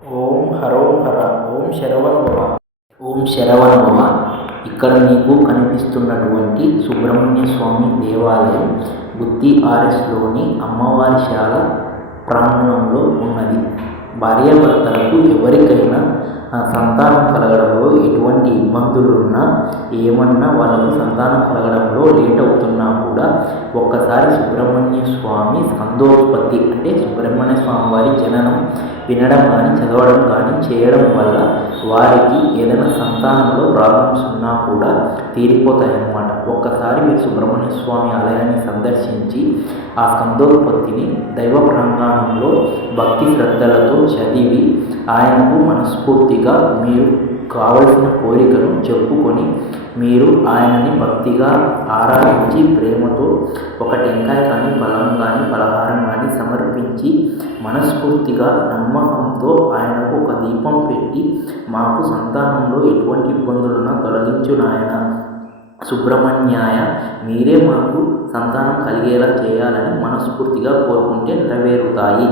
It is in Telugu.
ఓం హరోం హర ఓం శరవణ ఓం శరవణ ఇక్కడ మీకు కనిపిస్తున్నటువంటి సుబ్రహ్మణ్య స్వామి దేవాలయం గుత్తి ఆర్ఎస్లోని అమ్మవారి శాల ప్రాంగణంలో ఉన్నది. భార్యాభర్తలకు ఎవరికైనా సంతానం కలగడంలో ఎటువంటి ఇబ్బందులు ఉన్నా ఏమన్నా వాళ్ళకు సంతానం కలగడంలో లేట్ అవుతున్నా కూడా ఒక్కసారి సుబ్రహ్మణ్య స్వామి స్కందోత్పత్తి అంటే సుబ్రహ్మణ్య స్వామి వారి జననం వినడం కానీ చదవడం కానీ చేయడం వల్ల వారికి ఏదైనా సంతానంలో ప్రాబ్లమ్స్ ఉన్నా కూడా తీరిపోతాయన్నమాట. ఒక్కసారి మీరు సుబ్రహ్మణ్య స్వామి ఆలయాన్ని సందర్శించి ఆ స్కందోత్పత్తిని దైవ ప్రాంగణంలో భక్తి శ్రద్ధలతో చదివి ఆయనకు మనస్ఫూర్తిగా మీరు కావలసిన కోరికను చెప్పుకొని మీరు ఆయనని భక్తిగా ఆరాధించి ప్రేమతో ఒక టెంకాయ కానీ బలం కానీ పలహారం కానీ సమర్పించి మనస్ఫూర్తిగా నమ్మకంతో ఆయనకు ఒక దీపం పెట్టి మాకు సంతానంలో ఎటువంటి ఇబ్బందులున్నా తొలగించు నాయన. సుబ్రహ్మణ్యాయ మీరే మాకు సంతానం కలిగేలా చేయాలని మనస్ఫూర్తిగా కోరుకుంటే నెరవేరుతాయి.